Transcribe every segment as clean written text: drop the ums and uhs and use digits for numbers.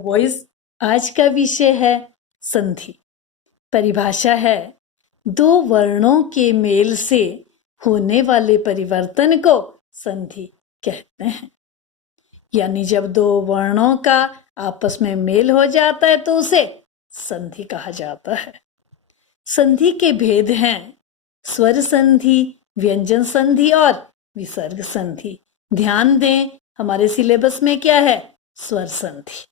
Voice आज का विषय है संधि। परिभाषा है दो वर्णों के मेल से होने वाले परिवर्तन को संधि कहते हैं। यानी जब दो वर्णों का आपस में मेल हो जाता है तो उसे संधि कहा जाता है। संधि के भेद हैं स्वर संधि, व्यंजन संधि और विसर्ग संधि। ध्यान दें, हमारे सिलेबस में क्या है? स्वर संधि।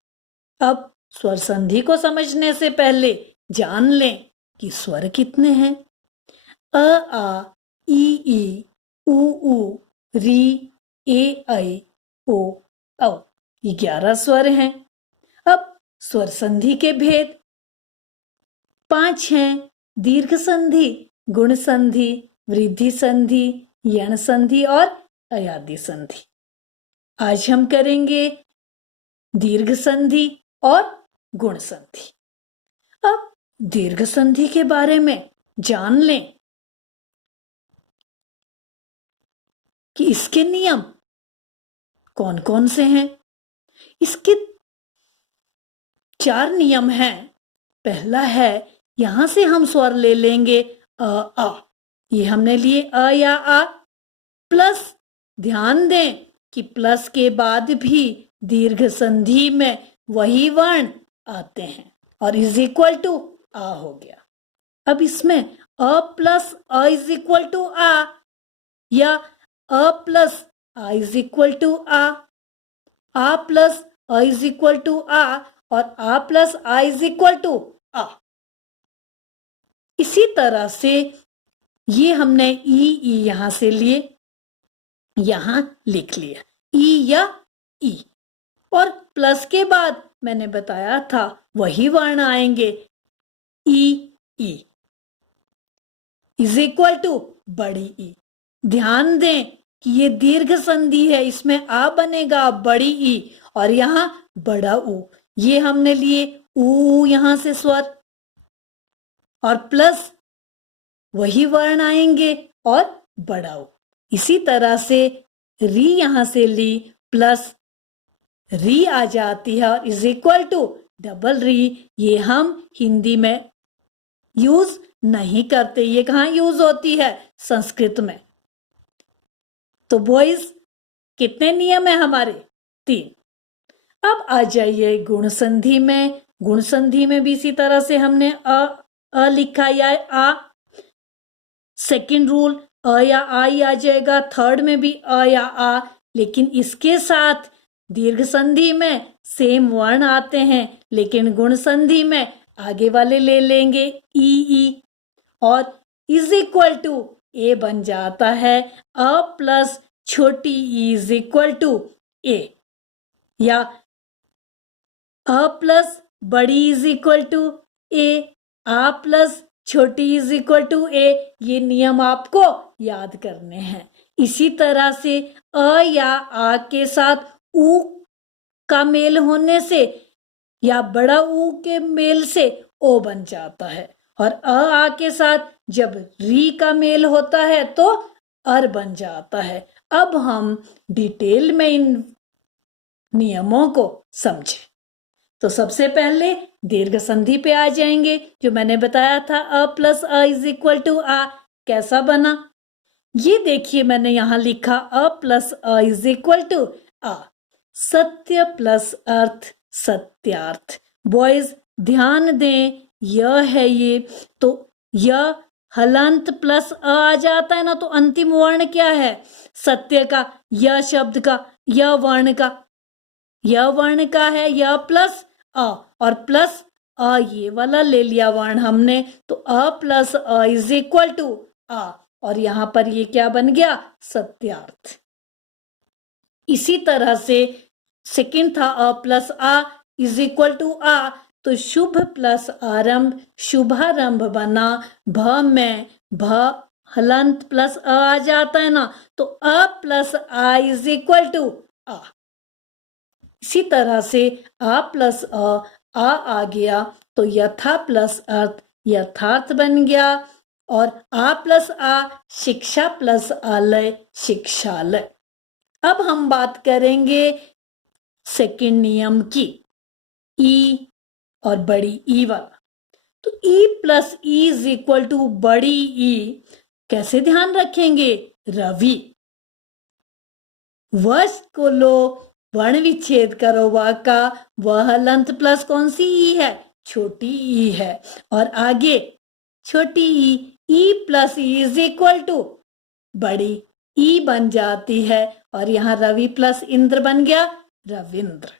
अब स्वर संधि को समझने से पहले जान लें कि स्वर कितने हैं। अ, आ, ई, उ, री, ए, ऐ, ओ, औ। ये 11 स्वर हैं। अब स्वर संधि के भेद 5 हैं। दीर्घ संधि, गुण संधि, वृद्धि संधि, यण संधि और अयादि संधि। आज हम करेंगे दीर्घ संधि और गुण संधि। अब दीर्घ संधि के बारे में जान लें कि इसके नियम कौन कौन से हैं। इसके 4 नियम हैं। पहला है, यहां से हम स्वर ले लेंगे आ। ये हमने लिए अ या आ प्लस। ध्यान दें कि प्लस के बाद भी दीर्घ संधि में वही वर्ण आते हैं और इज इक्वल टू आ हो गया। अब इसमें अ प्लस अ इज इक्वल टू आ या अ प्लस आ इज इक्वल टू आ प्लस अ इज इक्वल टू आ और आ प्लस आ इज इक्वल टू आ। इसी तरह से ये हमने ई यहां से लिए, यहां लिख लिया ई या ई, और प्लस के बाद मैंने बताया था वही वर्ण आएंगे ई इज इक्वल टू बड़ी ई। ध्यान दें कि ये दीर्घ संधि है, इसमें आ बनेगा बड़ी ई और यहां बड़ा ऊ। ये हमने लिए ऊ यहां से स्वर और प्लस वही वर्ण आएंगे और बड़ा ऊ। इसी तरह से री यहां से ली प्लस री आ जाती है और इज इक्वल टू डबल री। ये हम हिंदी में यूज नहीं करते, ये कहाँ यूज होती है? संस्कृत में। तो बॉयज कितने नियम है हमारे? 3। अब आ जाइए गुण संधि में। गुण संधि में भी इसी तरह से हमने अ लिखा या आ। सेकंड रूल अ या आ ही आ जाएगा। थर्ड में भी अ या आ, लेकिन इसके साथ दीर्घ संधि में सेम वर्ण आते हैं, लेकिन गुण संधि में आगे वाले ले लेंगे ई और इज इक्वल टू ए बन जाता है। अ प्लस छोटी ई इज इक्वल टू ए या अ प्लस बड़ी इज इक्वल टू ए, आ प्लस छोटी इज इक्वल टू ए। ये नियम आपको याद करने हैं। इसी तरह से अ या आ के साथ ऊ का मेल होने से या बड़ा ऊ के मेल से ओ बन जाता है और आ के साथ जब री का मेल होता है तो अर बन जाता है। अब हम डिटेल में इन नियमों को समझें। तो सबसे पहले दीर्घ संधि पे आ जाएंगे। जो मैंने बताया था अ प्लस अ इज इक्वल टू आ, कैसा बना? ये देखिए, मैंने यहां लिखा अ प्लस अ इज इक्वल टू आ। सत्य प्लस अर्थ सत्यार्थ। बॉयज ध्यान दें, यह है ये, तो यह हलंत प्लस अ आ जाता है ना, तो अंतिम वर्ण क्या है? सत्य का, यह शब्द का, यह वर्ण का, यह वर्ण का है यह प्लस अ, और प्लस अ ये वाला ले लिया वर्ण हमने, तो अ प्लस अ इज इक्वल टू आ और यहां पर ये क्या बन गया? सत्यार्थ। इसी तरह से सेकंड था अ प्लस आ इज इक्वल टू आ, तो शुभ प्लस आरंभ शुभारंभ बना। भ में भ हलंत प्लस अ आ जाता है ना, तो अ प्लस आ इज इक्वल टू आ। इसी तरह से आ प्लस आ गया तो यथा प्लस अर्थ यथार्थ बन गया और आ प्लस आ शिक्षा प्लस आलय शिक्षालय। अब हम बात करेंगे सेकंड नियम की। ई और बड़ी ई वाला। तो ई plus E is equal to बड़ी ई कैसे ध्यान रखेंगे? रवि, वश को लो, वर्ण विच्छेद करो वा का, वह हलंत प्लस कौन सी ई है? छोटी ई है। और आगे छोटी E plus E is equal to बड़ी ई बन जाती है। और यहाँ रवि प्लस इंद्र बन गया रविंद्र।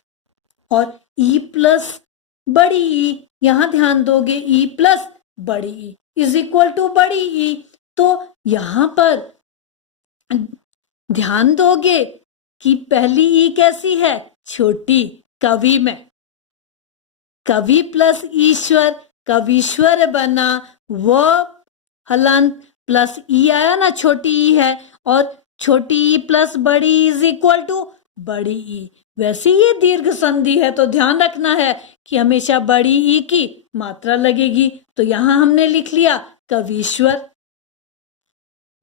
और ई प्लस बड़ी ई, यहां ध्यान दोगे ई प्लस बड़ी ई इज इक्वल टू बड़ी ई। तो यहां पर ध्यान दोगे कि पहली ई कैसी है? छोटी, कवि में। कवि प्लस ईश्वर, कवीश्वर बना। वो हलंत प्लस ई आया ना, छोटी ई है। और छोटी ई प्लस बड़ी इज इक्वल टू बड़ी ई। वैसे ये दीर्घ संधि है तो ध्यान रखना है कि हमेशा बड़ी ई की मात्रा लगेगी। तो यहां हमने लिख लिया कवीश्वर।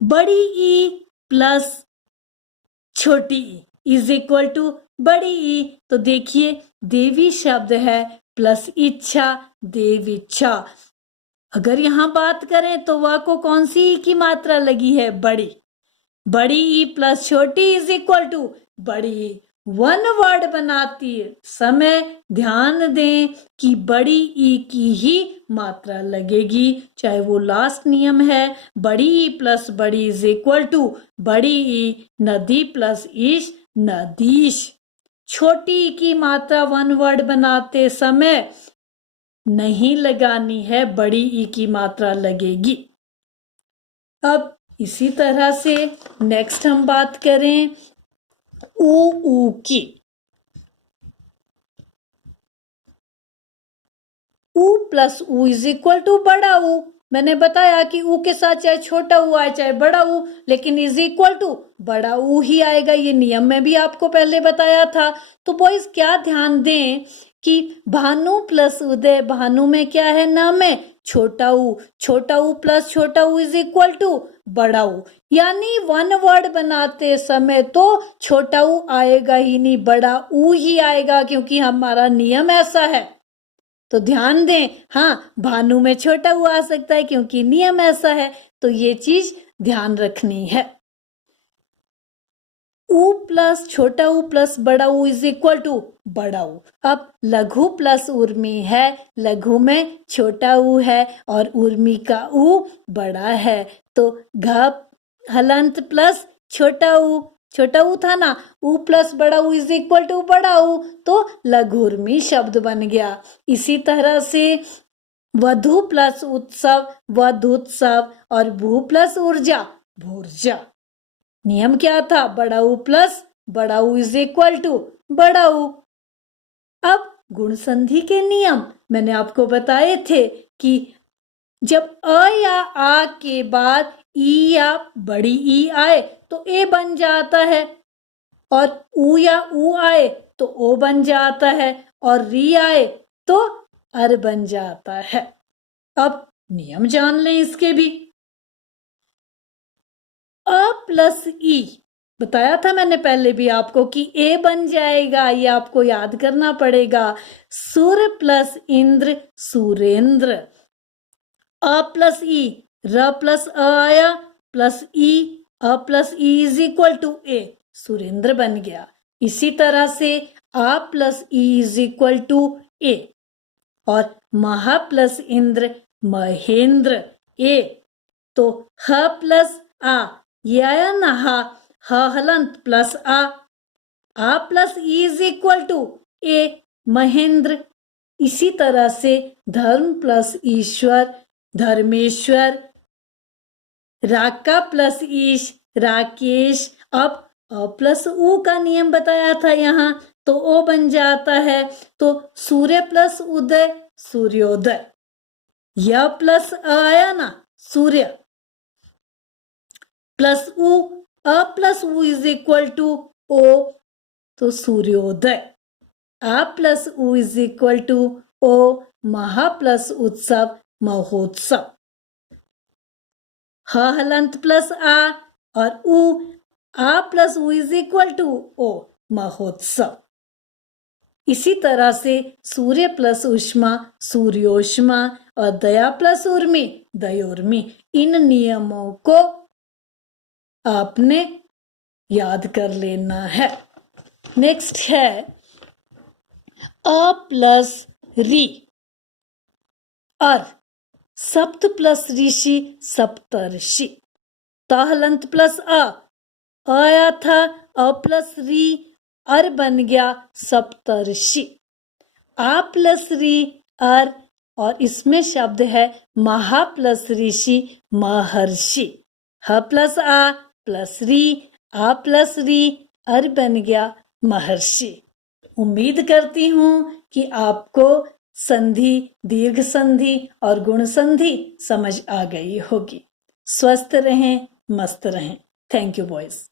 बड़ी ई प्लस छोटी ई इज इक्वल टू बड़ी ई। तो देखिए देवी शब्द है प्लस इच्छा, देव इच्छा। अगर यहां बात करें तो वह को कौन सी ई की मात्रा लगी है? बड़ी। बड़ी ई प्लस छोटी इज इक्वल टू बड़ी ई। वन वर्ड बनाती समय ध्यान दें कि बड़ी ई की ही मात्रा लगेगी, चाहे वो लास्ट नियम है। बड़ी ई प्लस बड़ी इज इक्वल टू बड़ी ई। नदी प्लस ईश नदीश। छोटी ई की मात्रा वन वर्ड बनाते समय नहीं लगानी है, बड़ी ई की मात्रा लगेगी। अब इसी तरह से नेक्स्ट हम बात करें ऊ की। ऊ प्लस ऊ इज इक्वल टू बड़ा ऊ। मैंने बताया कि ऊ के साथ चाहे छोटा ऊ आए चाहे बड़ा ऊ, लेकिन इज इक्वल टू बड़ा ऊ ही आएगा। ये नियम में भी आपको पहले बताया था। तो बॉयज क्या ध्यान दें कि भानु प्लस उदय, भानु में क्या है? नाम है छोटा ऊ। छोटा ऊ प्लस छोटा ऊ इज इक्वल टू बड़ा ऊ। यानी वन वर्ड बनाते समय तो छोटा ऊ आएगा ही नहीं, बड़ा ऊ ही आएगा, क्योंकि हमारा नियम ऐसा है। तो ध्यान दें, हाँ भानु में छोटा ऊ आ सकता है क्योंकि नियम ऐसा है। तो ये चीज ध्यान रखनी है। ऊ प्लस छोटा ऊ प्लस बड़ा ऊ इज इक्वल टू बड़ा ऊ। अब लघु प्लस उर्मी है, लघु में छोटा ऊ है और उर्मी का ऊ बड़ा है। तो घ हलंत प्लस छोटा ऊ था ना, ऊ प्लस बड़ा ऊ इज इक्वल टू बड़ा ऊ। तो लघुर्मी शब्द बन गया। इसी तरह से वधु प्लस उत्सव वधुत्सव और भू प्लस ऊर्जा भूर्जा। नियम क्या था? बड़ा ऊ प्लस बड़ा ऊ इज इक्वल टू बड़ा ऊ। अब गुण संधि के नियम मैंने आपको बताए थे कि जब अ या आ के बाद ई या बड़ी ई आए तो ए बन जाता है, और ऊ या ऊ आए तो ओ बन जाता है, और री आए तो अर बन जाता है। अब नियम जान लें इसके भी। अ प्लस ई बताया था मैंने पहले भी आपको कि ए बन जाएगा, ये आपको याद करना पड़ेगा। सुर प्लस इंद्र सुरेंद्र। अ प्लस ई, र प्लस अ आया प्लस ई, अ plus E is equal to ए, सुरेंद्र बन गया। इसी तरह से आ plus E is equal to ए, और महा प्लस इंद्र महेंद्र ए। तो ह प्लस आ, ये आया ना हा, ह हलंत प्लस आ plus E is equal to ए महेंद्र। इसी तरह से धर्म प्लस ईश्वर धर्मेश्वर। राका प्लस ईश राकेश। अब अ प्लस ऊ का नियम बताया था यहाँ, तो ओ बन जाता है। तो सूर्य प्लस उदय सूर्योदय। य प्लस अ आया ना, सूर्य प्लस ऊ, अ प्लस ऊ इज इक्वल टू ओ, तो सूर्योदय। आ प्लस ऊ इज इक्वल टू ओ, महा प्लस उत्सव महोत्सव। ह हलंत प्लस आ और ऊ, आ प्लस ऊ इज इक्वल टू ओ महोत्सव। इसी तरह से सूर्य प्लस उष्मा सूर्योष्मा और दया प्लस उर्मी दयोर्मी, इन नियमों को आपने याद कर लेना है। नेक्स्ट है अ प्लस री, अर, सप्त प्लस ऋषि सप्तर्षि, ताहलंत प्लस अ, आया था, अ प्लस री, अर बन गया सप्तर्षि। आ प्लस री अर, और इसमें शब्द है महा प्लस ऋषि महर्षि। ह प्लस आ प्लस री, आ प्लस री, अर बन गया महर्षि। उम्मीद करती हूँ कि आपको संधि, दीर्घ संधि और गुण संधि समझ आ गई होगी। स्वस्थ रहें, मस्त रहें। Thank you boys.